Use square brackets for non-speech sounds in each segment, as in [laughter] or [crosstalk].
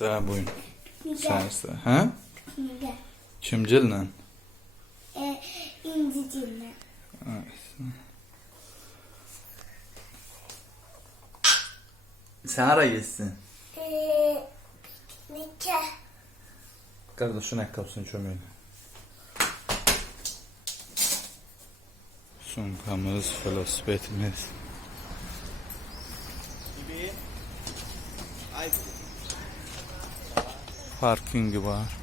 Sen. Sen iste. Ha? Güzel. Kimcillə? E, incicimle. Sen hara gitsin? E, piknike. Kardeşin ayakkabısını çömeyle. Sumkamız, velosipedimiz. Parkingi var.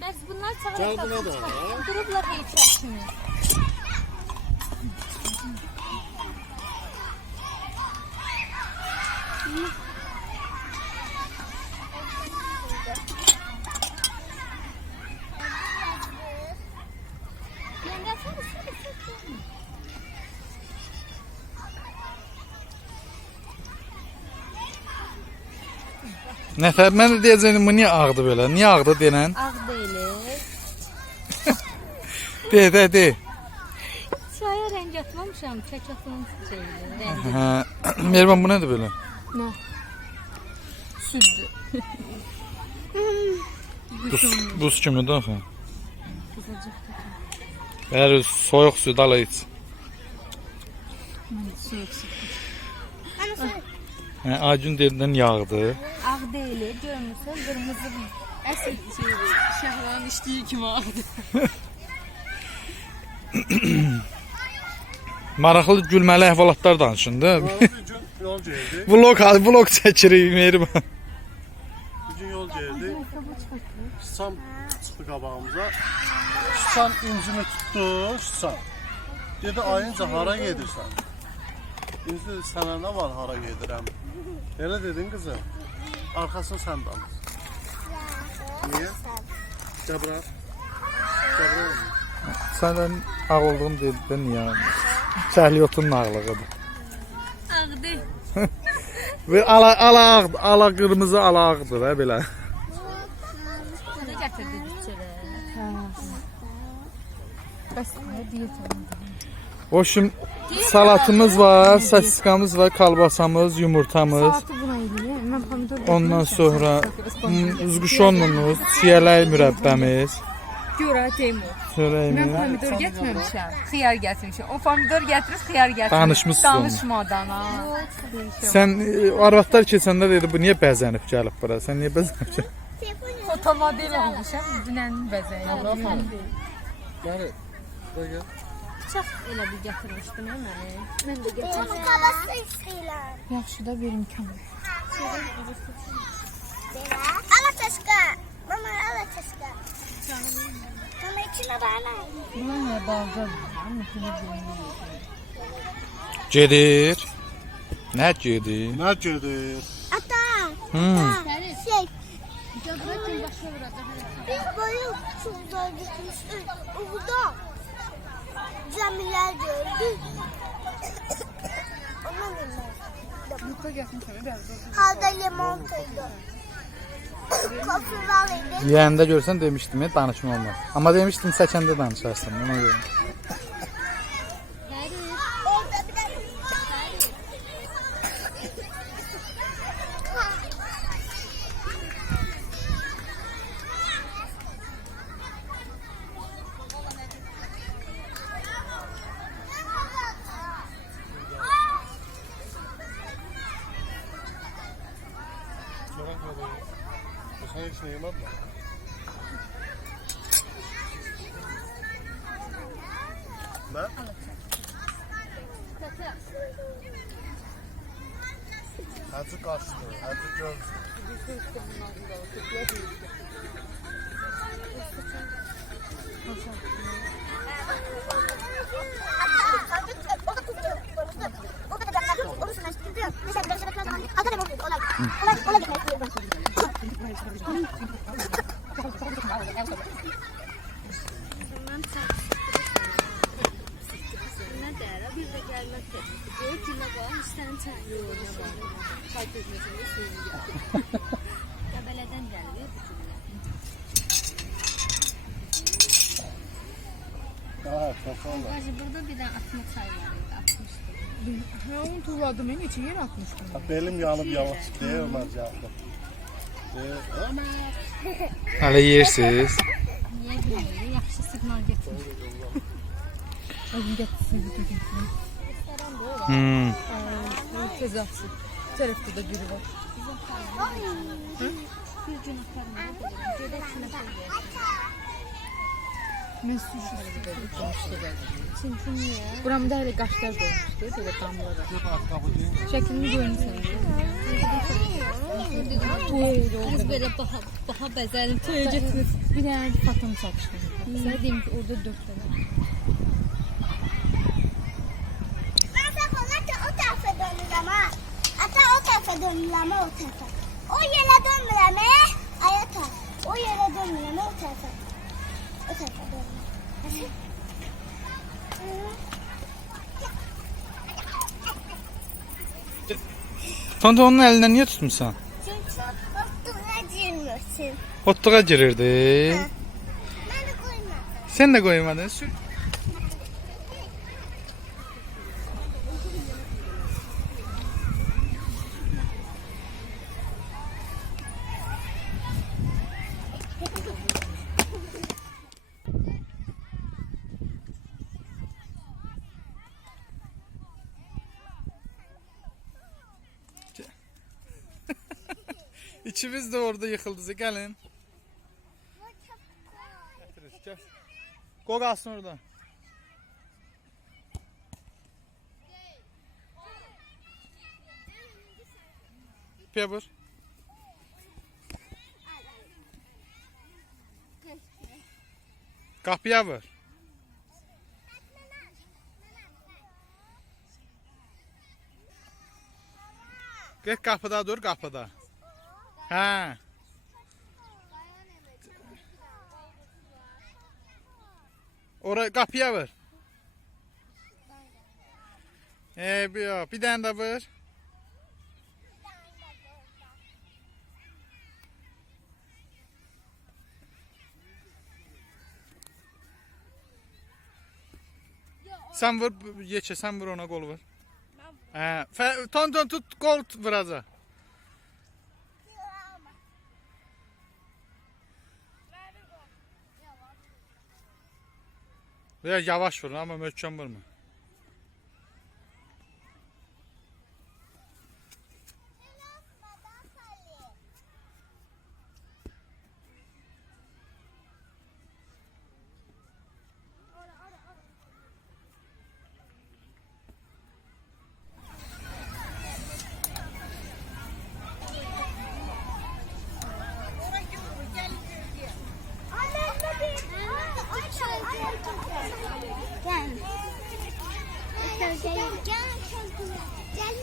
Bəs bunlar buna da. durublar heç yaşını. Nəfər, mən də deyəcəyim, bu niyə ağdı belə? Niyə ağdı denən? De, de, de. Çaya rəng atmamışam, çək atmamış şeydir. Rəng. Hə, [clears throat] Mervan bu nədir belə? Nə? Süddür. [laughs] Buz, buz axı. Qızacaq. Bəli, soyuq su dala iç. Soyuq su. Hə, acın derindən yağdı. Ağ deyil, görmürsən, qırmızı bir. Əsl şeydir. Şəhranın içdiyi kimi ağdır. [laughs] [clears throat] Maraqlı gülməli əhvalatlar danışın [laughs] da. Vlog, vlog çəkirik Mehriban. Bir gün yol geldi. Şisam çıktı qabağımıza. Şisam incimi tuttu. Şisam. Dedi ayınca hara gedirsən? İnci dedi sənə nə var hara gedirəm? Elə dedin qızım. Arkasını sən danış. Niyə? Gəbrar. Gəbrar. Səndən ağ olduğunu dedin niyə? Çəhliyotun ağlığıdır. Ağ deyil. Və ala ala ağ, ala qırmızı ala ağdır belə. Gətirdi? Hə. Bəs nə diyet Hoşum salatımız var, sosiskamız var, kalbasamız, yumurtamız. Ondan sonra mm, uzquşonumuz, çiyələk mürəbbəmiz, Görə Teymur. Mən çörəyimiz. pomidor gətirməmişəm. Xiyar gətirmişəm. O pomidor gətirib xiyar gətirmiş. Danışmışsın. Danışmadan ha. Sən e, arvadlar keçəndə dedi bu niyə bəzənib gəlib bura? Sən niyə bəzənib gəlib? Otomodel almışam. Dünən bəzəyirəm. Bəli. Gəl. Bıçaq elə bir gətirmişdim hə mənə. Mən də Benim kabası istiyorlar. Yaxşı da bir imkan. Ala taşka. Mama ala taşka. Mama içine bana. Buna nə bağda Gedir. Nə gedir? Nə gedir? Ata. Hmm. Şey. Biz böyle şurada gitmiştik. Orada. Camiler gördük. Ona bilmem. Halda limon koydu. Yeyəndə görsən demişdim, ya, danışma olmaz. Amma demişdim çəkəndə danışarsan, ona görə. Orada bir de göreyim. Yemedin mi? Ne? Hacı kaçtı, hacı gördü. Nə çay suyunu bu çok oldu. Hacı burada bir dənə atma çay var idi, atmışdım. Ha onu tulladım en içi yer atmıştım. Ha, Belim yanıp yavaş diye Ömer. Diye, Ömer. Hələ yersiz. Niyə bilmirəm, yaxşı siqnal gətirir. Azim getirsin. Hmm. Tez atsın. Tarafta da biri var. Bir gün aparmalı. Gedək şuna Ben su şişesi de tutmuştu ben. Çünki niyə? Buramda hele kaşlar dolmuştu. Böyle damlalar. Çok az kapı değil mi? Şeklini görün sen. Tuğayla Biz oldu. belə baha, baha bəzəlim, toyacaqsınız. Bir tane fatım satmıştım. Sana diyeyim ki orada dört tane. Ben seferlerde o tarafa dönürüm ha. Ata dönürüm o tarafa. O yere dönmürüm he. Ayata. O yere dönmürüm o tarafa. O tarafa dönürüm. Tonda onun əlindən niyə tutmusan? Çünkü otluğa girmiyorsun. Otluğa girirdi. Beni koyma. Sən də qoymadın. Sür. İkimiz de orada yıkıldı. Gelin. Gel. Go kalsın orada. Pepper. Kapıya vur. Gel kapıda dur kapıda. Ha. Oraya kapıya vur. Ee, bir, bir tane de vur. Sen vur, Yeçe sen vur ona gol vur. He, fe, ton ton tut gol vuracak. Veya yavaş vurun ama möhkəm vurma. Gel. Gel. Gel. Gel.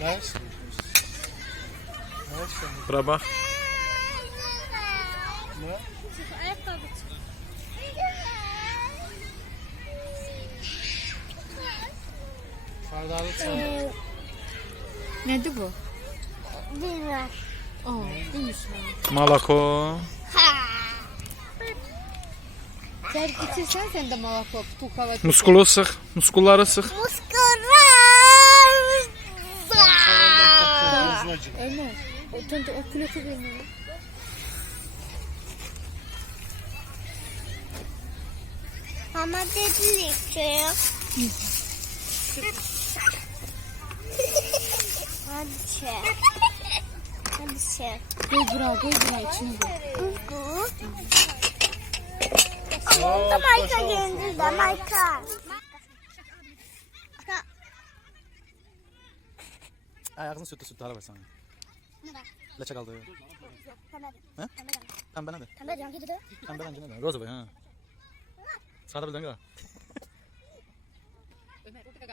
Nersin? Bura. Kardalı çay. Nedir bu? Bilmem. İyiymiş. Malako. Ha. Sen içirsen sen de moloko, pukala. Muskulu sıx, muskulları sıx. Muskular. Ömer. O tonto o vermiyor. Ama dedilik şey. Hadi çek. Hadi çek. Koy bura, koy bura içine koy. Bu. Da Mayka geldi de Mayka. Ayağını sütü sütü ara versən. Leçe qaldı. Hə? Pəmbə nədir? Pəmbə rəngi nədir? Roza boy, hə. Sağda bildən qara.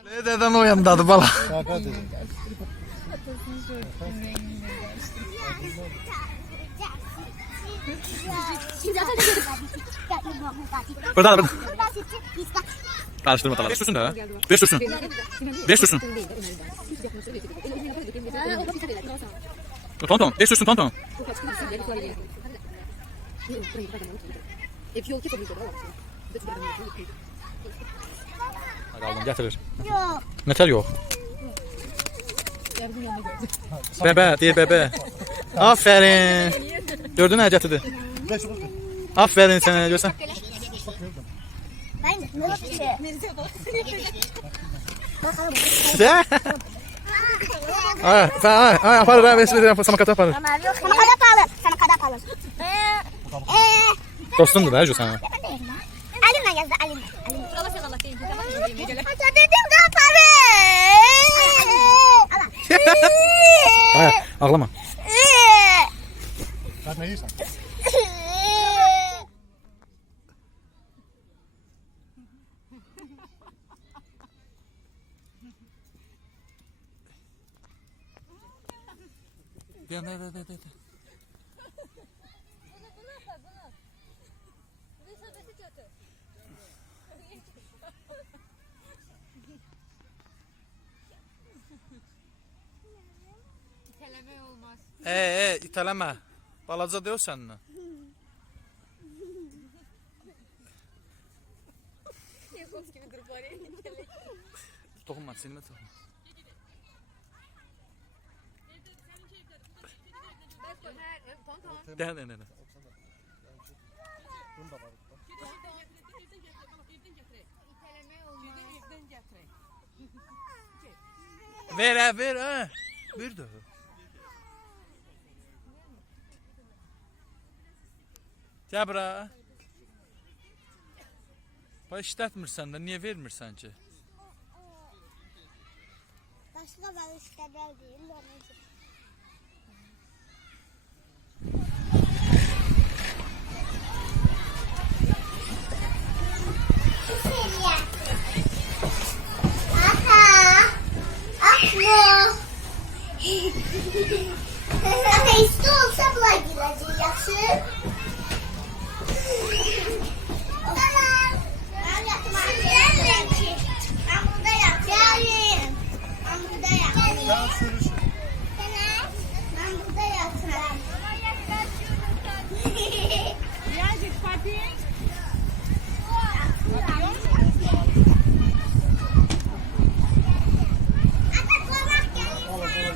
Ne deden oyandadı bala. Şaka dedim. Burada burada. Karıştırma talağı. Beş dursun da. Beş dursun. Beş dursun. Tonton. Beş dursun tonton. Hadi aldım getirir. Yok. Neter yok. Bebe değil bebe. Aferin. Gördün mü getirdi. Aferin sana görsen. Ben ne yapayım? De. Ay, ay, ay, aparır ha, ver, ver, samakata aparır. Ama yok. Sana kadar pahalı. Sana kadar pahalı. Eee. Eee. Dostumdur da, Ejo sana. Ben değilim ha. Elimle yazdı elimle. Elimle. Hatta dedim kapalı. Ay, ağlama. Sen ne yiyorsun? De, de, de, de, de. Teleme olmaz. Ee, ee, itələmə. Balaca deyil səninlə. Toxunma, sinimə toxunma. De, de, de, de. Ver, ha, ver, ha. Ver də. Gəl bura. Bax işlətmirsən də, niyə vermirsən ki? Başka ben isteder değil. Onun için. [laughs] Ata isti olsa bula gireceğiz. Tamam. Ben yatmam. Ben burada yatıyorum. Ben burada yatıyorum. Ben sürüş. Ben burada yatıyorum. Birazcık Fatih. Ata konak geliyor.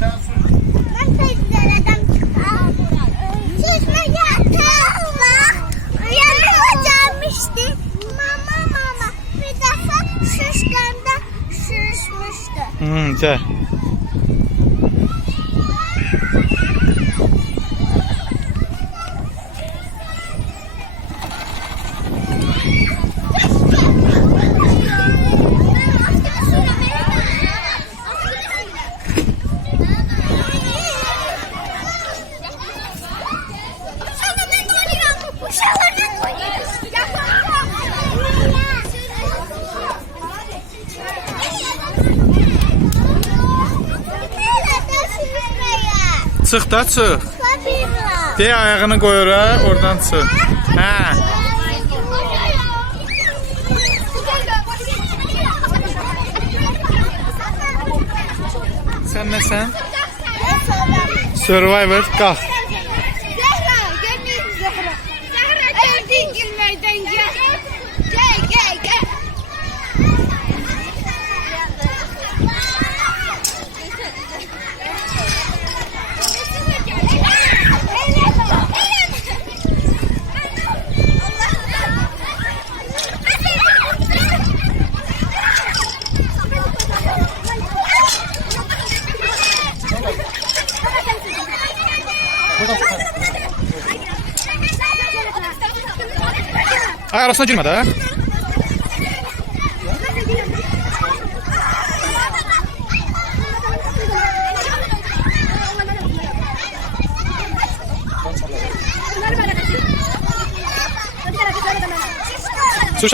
Ben pencereden Çeşme yattım bak. Yanıma gelmişti. Mama mama. Bir defa şişkanda şişmişti. Hmm, Çıx da. Kapıyla. De ayağını qoyur ha, oradan çıx. Hə. Sen ne sen? Survivor kalk. Gel, gel, gel. Arasına girme de. Su